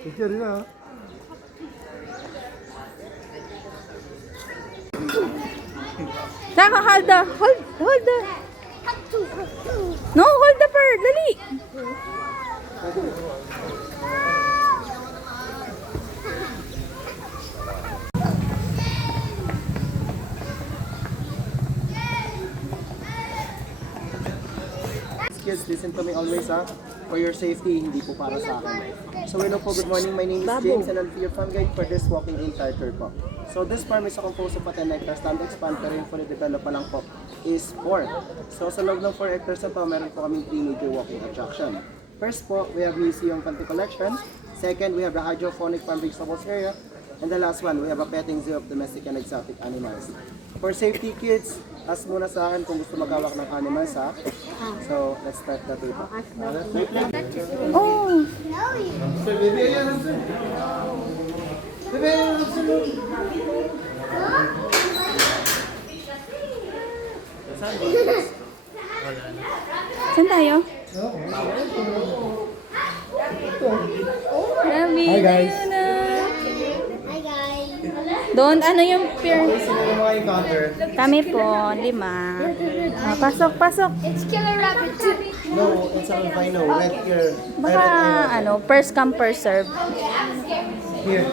Picture na. Saka, hold the. Hold the. No, hold the bird. Dali. Kids, listen to me always, ha? For your safety, hindi po para sa akin. So hello po, good morning. My name is James and I'll be your farm guide for this walking in Tartar po. So this farm is composed of 10 hectares, land expand, pero yung fully developed pa lang po is 4. So sa loob ng 4 hectares na po, meron po kaming 3 major walking attraction. First po, we have Museum Panty Collection. Second, we have the hydroponic farm vegetables area. And the last one, we have a petting zoo of domestic and exotic animals. For safety kids, ask muna sa akin kung gusto maghawak ng animals, ha? So, let's start the video. Oh. Saan tayo? Hi guys! Doon, ano yung pier? Sino yung mga encounter? Kami po, 5. Pasok, pasok. It's killer rabbit too. No, it's albino, red here. Baka, ano, first come, first serve. Here.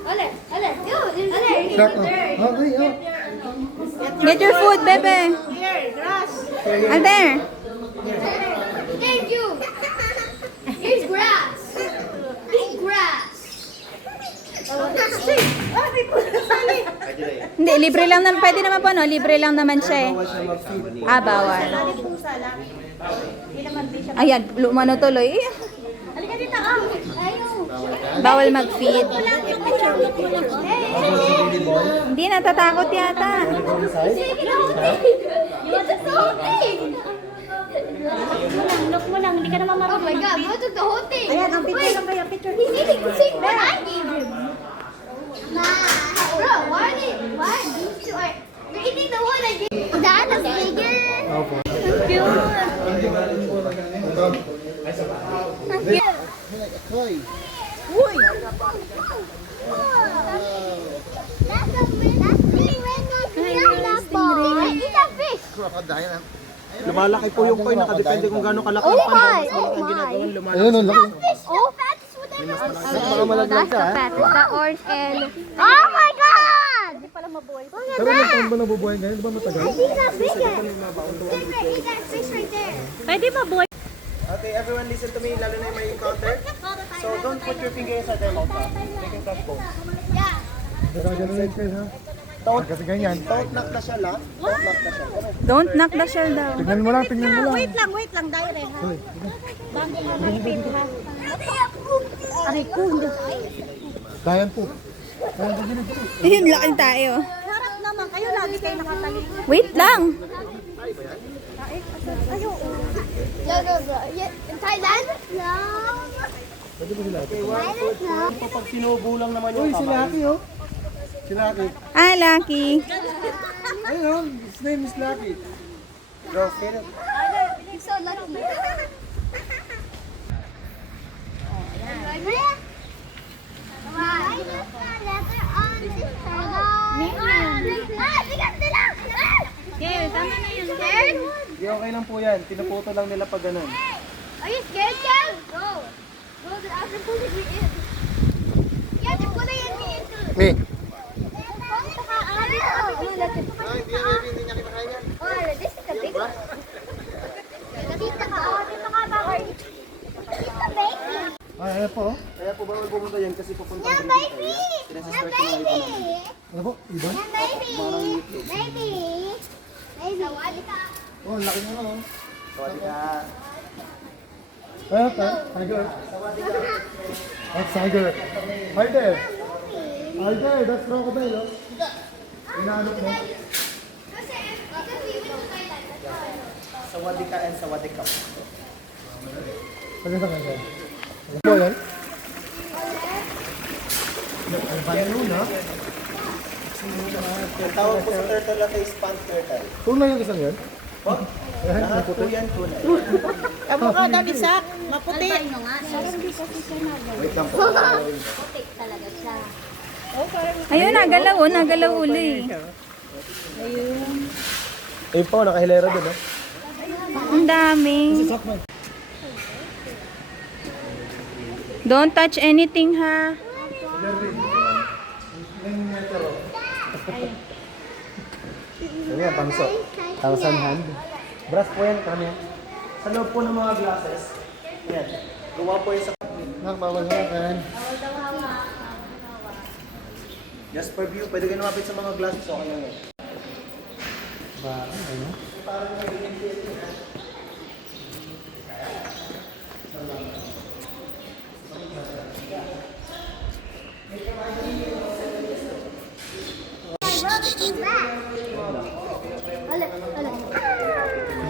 Ole, dude. Shark, oh. Okay, oh. Get your food, bebe. Here, grass. Ah, there. Thank you. Here's grass. Eat grass. Hindi, libre lang naman. Pwede naman po, no? Libre lang naman siya eh. Bawal siya mag-feed. Ah, bawal. Ayan, lumano tuloy. Halika dito, ayaw. Bawal mag-feed. Lang yung picture. Hindi, natatakot yata. Sige na, you want the whole thing? Look mo lang, hindi ka naman marunong. Oh my God, what the whole thing? Ayan, ang picture lang kaya, picture. He's eating the same what I gave him. Bro, why these two are... You're eating the one I gave you. That is bigger. Opo. Cute. Hoy! Uy! Crocodile. Lumalaki po yung coin, nakadepende kung gaano kalaki ang panda. Mas malaki ang ginagawang lumalaki. Ayun, ang laki. Oh, fat is what Baka malaglag ka, ha? the orange and... Oh my God! Hindi pala mabuhay. Pero ilang taon ba nabubuhay ngayon? Di ba matagal? He's not bigger. He got fish right there. Pwede ba, boy? Okay, everyone listen to me, lalo na yung may encounter. So don't put your finger inside their mouth, ha? They can crush bones. Yeah. Don't, kasi ganyan. Don't knock the shell, ha? Don't knock the shell. Don't knock the shell daw. Tingnan mo lang, tingnan mo lang. Wait lang, dire ha. Bago mo malipin ha. Aray ko, hindi. Dayan po. Yun, laki tayo. Harap naman, kayo lagi kayo nakatalikod. Wait lang. Ayo. No. In Thailand? No. Okay, one foot. Pag sinubo lang naman yung kamay. Uy, si Lucky, oh. Si Lucky. Ah, Lucky. Ayun, oh. His name is Lucky. Go, feel it. He's so lucky. Okay, tama na yun. Scared? Di okay lang po yan. Pinuputo lang nila pag ganun. Are you scared, Ken? No. No, after pulling me in. Yeah, they're pulling me into it. Me. Hindi niya kinakain yan. Oh, this is the big one. Dito ka ba? It's the baby. Ay, ano po? Kaya po bawal pumunta yan kasi pupunta Yeah, ang baby. Pinasaswerte Yeah, ng ibon namin. baby. Ano po? Ibon? Yeah, baby. Baby. Baby. Oh, ang laki mo, oh. Sawadi ka. Ayun, tiger. That's tiger. Hi there. Hi there, that's crocodile, oh. Inaanok mo. Sawadi ka and sawadi ka. Pagkita ka dyan. Ano po yan? Ang balloon, ha? Ang tawag po sa turtle na kay spant turtle. Tunay yung isang yan? Po? Lahat po yan tunay. Kamukha daw ni Sak, maputi. Wait lang po. Ayun, nagalaw uli. Ayun po, nakahilera doon, no? Ang dami. Don't touch anything, ha? Ano yan, pangso? 1,000 hand. Brass po yan kami. Sa loob po ng mga glasses. Yan. Gawa po yan sa... Bawal hawakan. Just for view, pwede kayo lumapit sa mga glasses. Okay lang yan.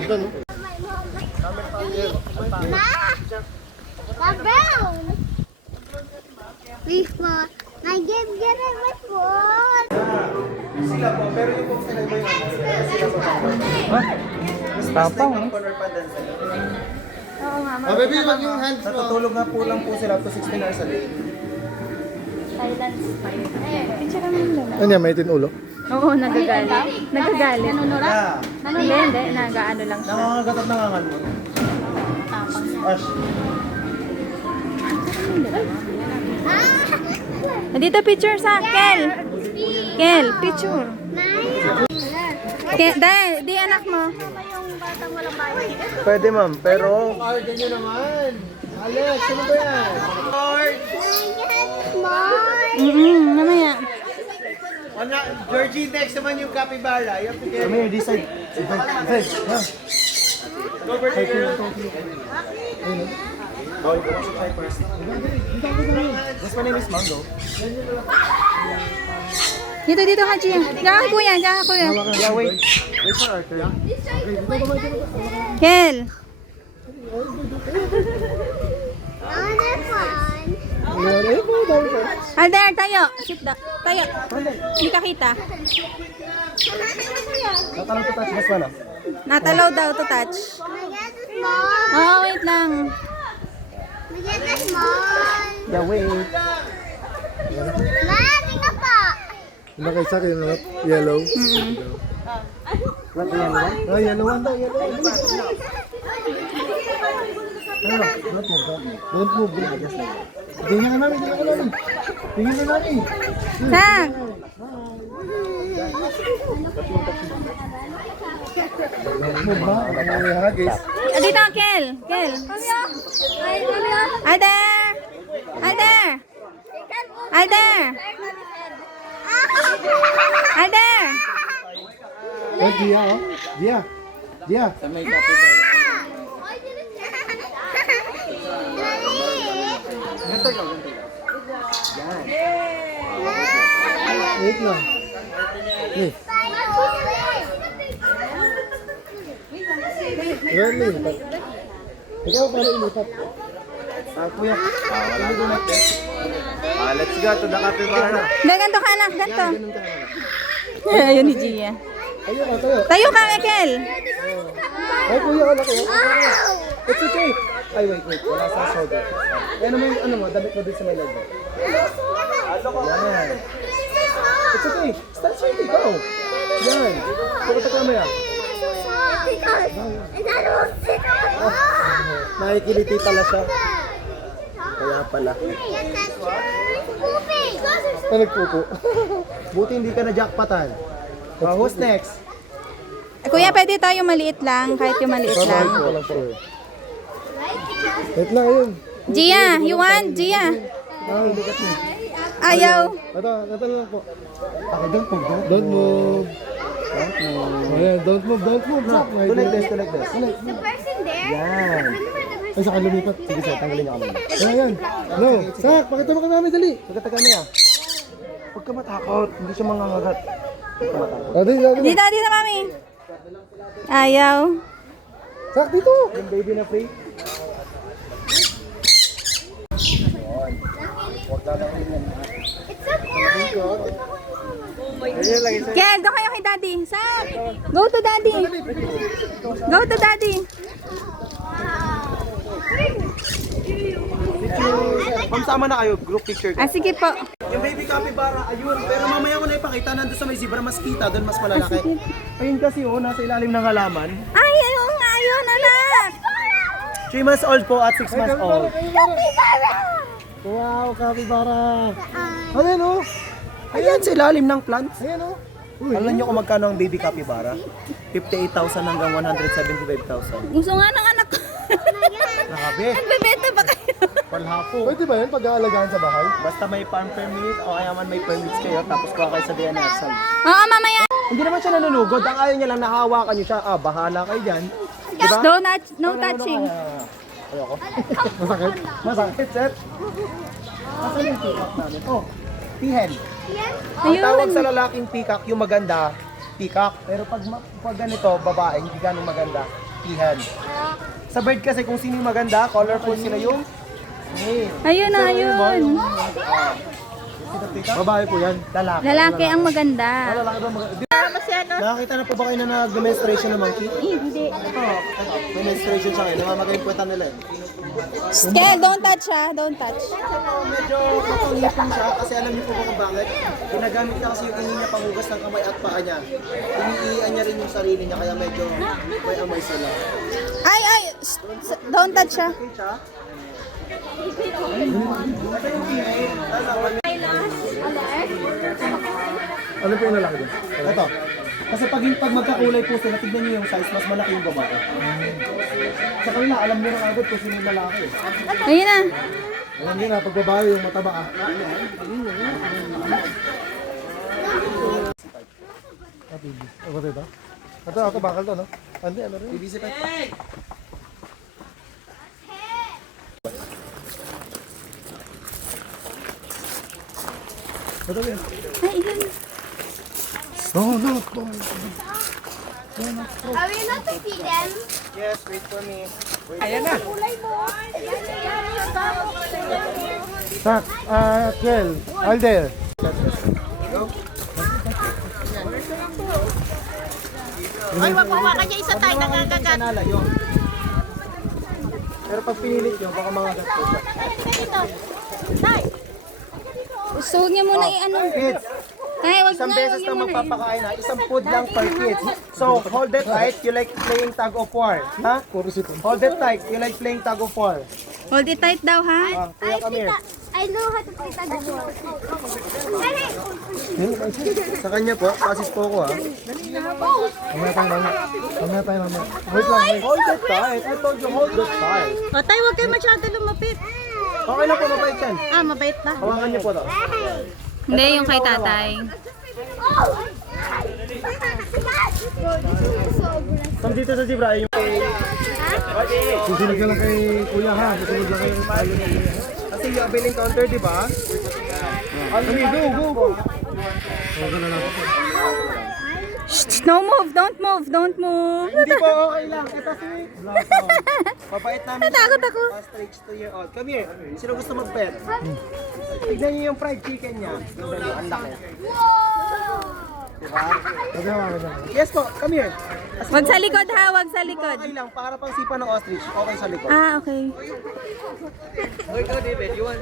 Ano? Sila po, pero yung po sila iba yung sila po. Mas tapang. Color pa din sila. Baby, wag yung hands mo. Natutulog nga po lang po sila up to 16 hours a day. Ano yan, may tinulo? Oo, nagagalit. Nagagalit. Yeah. Hindi, nagaano lang siya. Nangangagat at nangangan mo. Ash. Dito picture sa Kel. Kel, picture. Kel, di anak mo. Pwede ma'am, pero... Ganyan naman. Alex, sino ba yan? Mamaya. Georgie, next naman yung capybara. You have to get... Come here, this side. This side. Oh, you can also try first. This my name is Mango. Dito, Haji. Diyan ka, kuya. Yeah, wait. Wait for Arthur. Kel. Alder, tayo. Sit down. Tayo. Hindi ka kita. Natanong to touch this one, ah. Natalaw daw to touch. Oh, wait lang. Yeah, wait. Ano kay Sak yung yellow? What the yellow one? Oh, yellow one daw, yellow one. Don't move, bro. Tingnan ka namin, tingnan ka namin. Tingnan ka namin. Sak. Don't move, ha? Ay, hagis. Dito, Kel. Kel. Alder. Alder. Alder. Alder. Oh, Gia, oh. Gia. Gia. Ganito yun, ganito yun. Yan. Wait lang. Eh, Rally. Ikaw, paano ilipat? Kuya. Wala doon natin. Let's go to the capybara. Ganto ka, anak. Ganto. Ayun ni Gia. Ayun, tayo. Tayo ka, Kel. Ay, kuya, wala kayo. It's okay. Ay, wait. Wala sa shoulder. Kaya naman yung ano mo, damit mo din sa may leg mo. Yan. It's okay. Start straight, ikaw. Yan. Pumunta ka mamaya. Nakikiliti pala siya. Kaya pala. Ay, nagpupo. Buti hindi ka na jackpotan. Who's next? Kuya, pwede tayo maliit lang. Kahit yung maliit lang. Walang po. Wait lang, ayun. Gia, you want? Gia. Ah, likat mo. Ayaw. Ito lang po. Okay, don't move. Don't move. Ayan, don't move. Sak. Do like this, do like this. Yan. Ay, saka lumipat. Sige, sir, tanggalin niyo kami. Ayan. No, Sak, pakita mo kami namin, dali. Magkata kami ah. Huwag ka matakot. Hindi siya mangangagat. Huwag ka matakot. Dito, mami. Ayaw. Sak, dito. Yung baby na free. It's so fun! Kel, doon kayo kay daddy. Sak! Go to daddy. Go to daddy. Pagsama na kayo, group picture Ah, sige po. Yung baby capybara, ayun. Pero mamaya ko na ipakita, nandun sa may zebra, mas kita, doon mas malalaki. Ayun kasi oh, nasa ilalim ng halaman. Ay, ayun nga, ayun, anak. 3 months old po at 6 months old. Wow, capybara. Ayan oh. Ayan, sa ilalim ng plants. Ayan oh. Alam niyo kung magkano ang baby capybara? 58,000 hanggang 175,000. Gusto nga ng anak ko. Nakabit. Nagbebenta ba kayo? Palhapo. Pwede ba yan pag-aalagaan sa bahay? Basta may farm permit o kaya man may permits kayo, tapos kuha kayo sa DNSL. Oo, mamaya. Hindi naman siya nanunugod. Ang ayaw niya lang nahawakan niyo siya. Ah, bahala kayo dyan. Diba? No touching. Ayoko. Masakit? Masakit, sir. Asan yung peacock namin? Oh, pihen. Ang Ayun. tawag sa lalaking peacock, yung maganda, peacock. Pero pag ganito, babae, hindi ganun maganda, pihen. Sa bird kasi kung sino yung maganda, colorful sila yung male. Ayun na, ayun. Babae po yan, lalaki. Lalaki ang maganda. Lalaki ba maganda? Nakakita na po ba kayo na nag-demonstration ng monkey? Hindi. May menstruation siya kayo, namamagay yung puweta nila eh. Kaya don't touch ha, don't touch. Medyo kapangipang siya kasi alam niyo po ba kung bakit? Ginagamit niya kasi yung ini niya panghugas ng kamay at paa niya. Iniiyan niya rin yung sarili niya kaya medyo may amoy sila. Ay, don't touch ha. Okay siya? Ano po yung lalaki doon? Ito. Kasi pag magkakulay po sila, tignan niyo yung size, mas malaki yung babae. Sa kanila, alam niyo na agad kung sino yung lalaki. Ayun na. Alam niyo na, pag babae yung mataba ah. Ako dito? Ako bakal to, no? Hindi, ano rin? BBC pa. Ito yun. Ay, yun. No. Are we not to feed them? Yes, wait for me. Kulay mo. Sak, Kel, Alder. Ay, wag mo niya isa tayo nagagagat. Nalayo. Pero pag pinilit nyo, baka mga gat po siya. Dito. Tay. Gusto niya muna i-ano. Kids, Ay, wag isang na, beses wag niya na muna. magpapakain ha. Isang food lang per kids. So, hold it tight. You like playing tag of war. Ha? Puro sito. Hold it tight. You like playing tag of war. Hold it tight daw ha. Kuya, come here. I know how to play tag-of-war. Sa kanya po, pasis po ako ha. Mamaya tayo. Wait lang, wait. Hold it tight. I told you, hold it tight. O, tay, wag kayo masyado lumapit. Okay lang po, mabait yan. Ah, mabait na. Hawakan niyo po to. Hindi, yung kay tatay. Kung dito sa zebra, yung Susunod ka lang kay kuya ha. Susunod lang kayo. kasi yung abiling counter, di ba? Go. Shh, no move, don't move, don't move. Hindi po, okay lang. Ito si Blossom. Papait namin Natakot ako. Ostrich 2-year-old. Come here. Sino gusto mag-pet? Tignan niyo yung fried chicken niya. Ang laki. Diba? Sabi mo ako dyan. Yes po, come here. Wag sa likod ha, wag sa likod. Okay lang, para pang sipa ng ostrich. Okay sa likod. Ah, okay.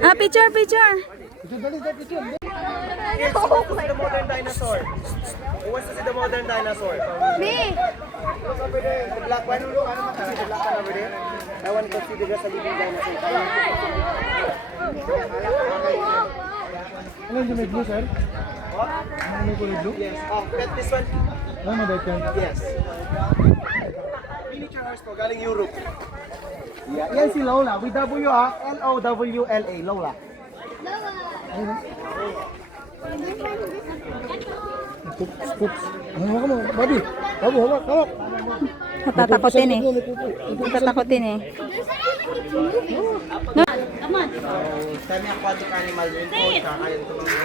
Picture. Yes, who wants to see the modern dinosaur? Who wants to see the modern dinosaur? Me. Look over there. The black one. Ano makasi the black one over there? I want to see the rest of the living dinosaur. Tara. Ano yung may blue, sir? Ano may kulay blue? Yes. Oh, pet this one. Ano mabait yan? Yes. Miniature horse po, galing Europe. Yeah. Yan si Lola. With W ha. L-O-W-L-A. Lola. Scoops. Ano hawak mo? Bobby. Hawak. Matatakotin eh. Matatakotin eh. Semi-aquatic animal rin po. Kakain ito mga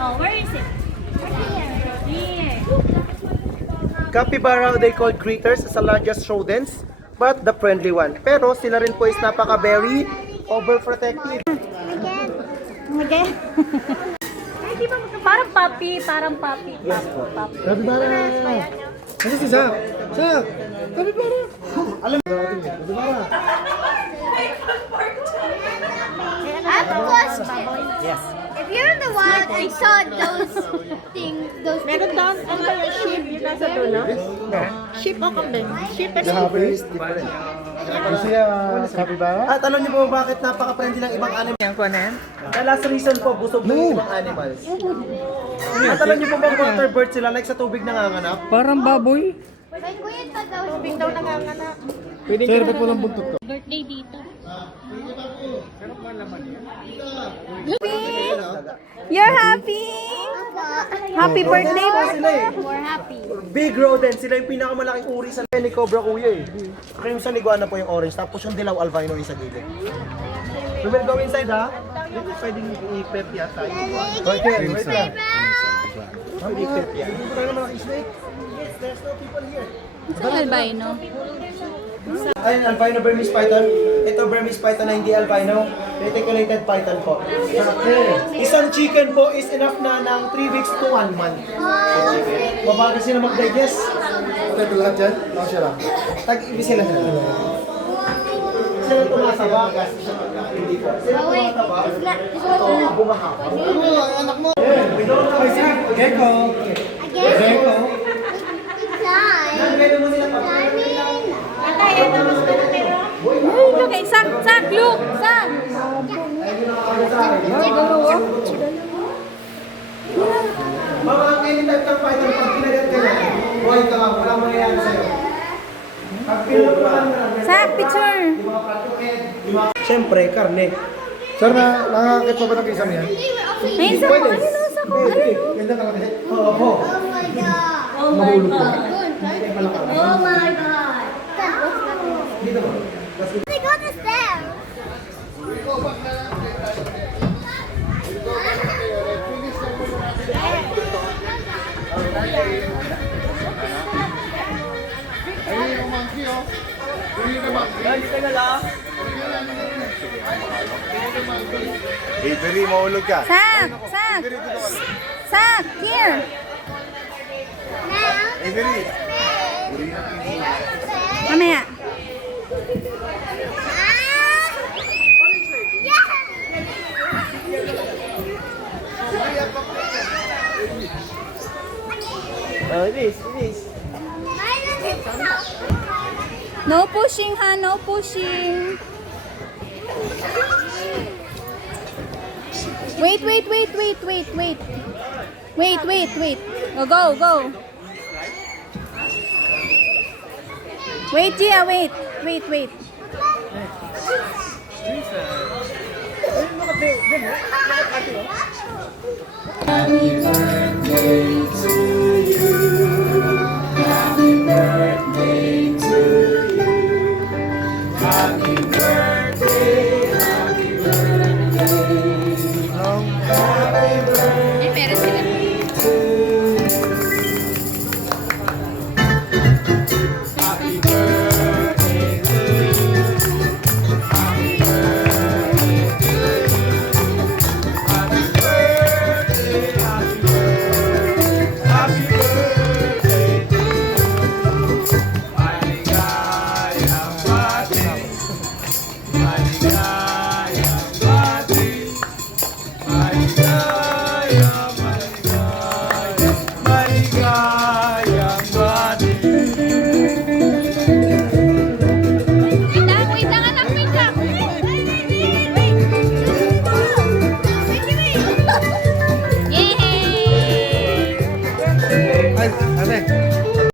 Oh, where is it? Here. Capybara, they call critters, is the largest rodents, but the friendly one. Pero sila rin po is napaka-very overprotective. Okay. di ba? Parang papi, parang papi. Yes po. Kapibara! Ano si Zach? Zach! Kapibara! Alam mo natin eh. Kapibara! I have a question. Yes. If you're in the wild and saw those things, those Meron doon, ano ba yung sheep? Yung nasa dulo? Sheep o kambing? Sheep and The sheep. happy is different. Ano siya? Kapibara? At alam niyo po bakit napaka-friendly ng ibang animals? Yung kunan? The last reason po, busog ng ibang animals. At alam niyo po bang water bird sila, like sa tubig nanganganak? Parang baboy. May kuya pa daw. Tubig daw nanganganak. Sir, ba't walang buntot ko? Birthday dito. You're happy? Happy birthday po. Sila eh. More happy. Big rodent, sila yung pinakamalaking uri sa ni Cobra kuya eh. Crimson iguana po yung orange, tapos yung dilaw albino yung sa gilid. We will go inside ha. Dito pwedeng i-pet yata. Okay, wait lang. Pwede i-pet yan. Dito tayo naman snake. Yes, there's no people here. Albino. Ayun, albino Burmese python. Ito Burmese python na hindi albino. Reticulated python po. Isang chicken po is enough na ng 3 weeks to 1 month. Mabagal sila mag-digest. Patay ko lahat dyan? Ako siya lang. Tag-ibig sila. Sila tumataba. Hindi po. Sila Oh wait, tumataba. it's not. Oo, bumahaba. Ano, anak mo? We don't know if gecko. I guess Gecko. it's time. Pwede mo sila pag Look, Sak, look, Sak. Mga anytime kang python, pag kinagat ka na, buhay ka nga, wala mangyayari sa'yo. Pag pinapulakan ka na, Sak, picture. siyempre, karne. Sir, nakakakit pa ba ng kisam yan? Ayun, Sak, ano, Sak? Ganda ka kasi. Oo po. Oh my god. Mahulog ko. Oh my god. They go to stairs. Avery, mahulog ka. Sak, Sak, here. Now, Avery. Mamaya. Oh, it is, it is. No pushing, ha, no pushing. Wait. Wait. Go. Wait, Gia, wait. Maligaya.